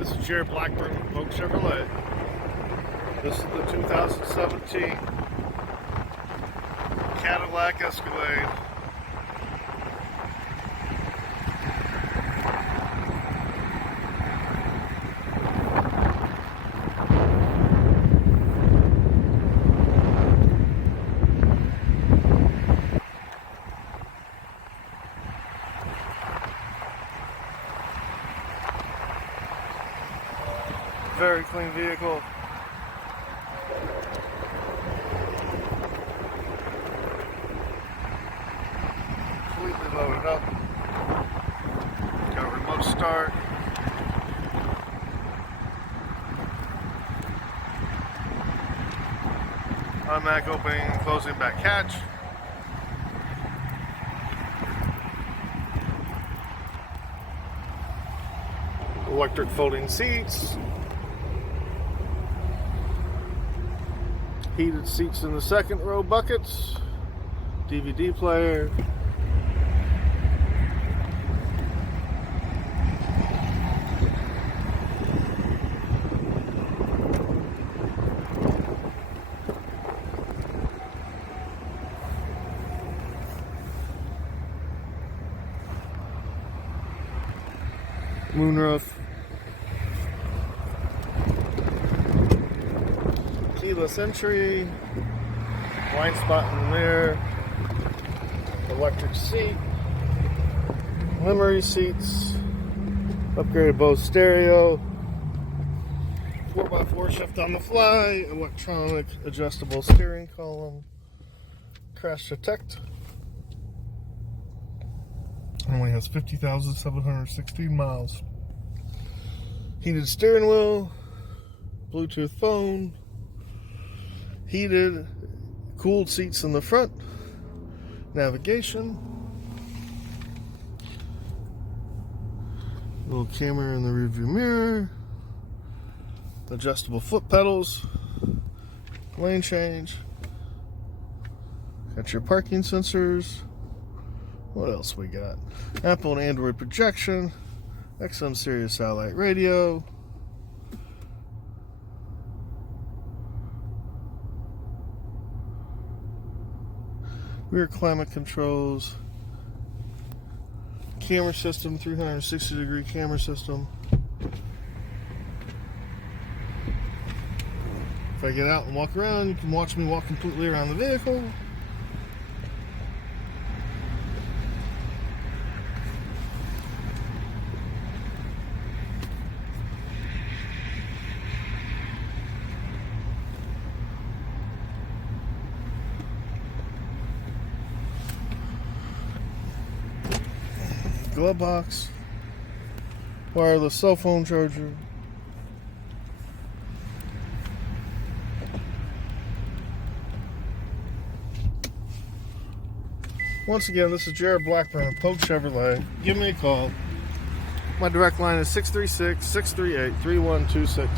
This is Jared Blackburn with Poage Chevrolet. This is the 2017 Cadillac Escalade. Very clean vehicle. Completely loaded up. Got a remote start. Automatic opening and closing back hatch. Electric folding seats. Heated seats in the second row buckets, DVD player, moonroof, keyless entry, blind spot in the mirror, electric seat, memory seats, upgraded Bose stereo, 4x4 shift on the fly, electronic adjustable steering column, crash detect. Only has 50,716 miles. Heated steering wheel, Bluetooth phone, heated, cooled seats in the front, navigation, little camera in the rearview mirror, adjustable foot pedals, lane change, got your parking sensors. What else we got? Apple and Android projection, XM Sirius satellite radio, rear climate controls, camera system, 360-degree camera system. If I get out and walk around, you can watch me walk completely around the vehicle. Glove box, wireless cell phone charger, once again, this is Jared Blackburn of Poage Chevrolet. Give me a call. My direct line is 636-638-3126.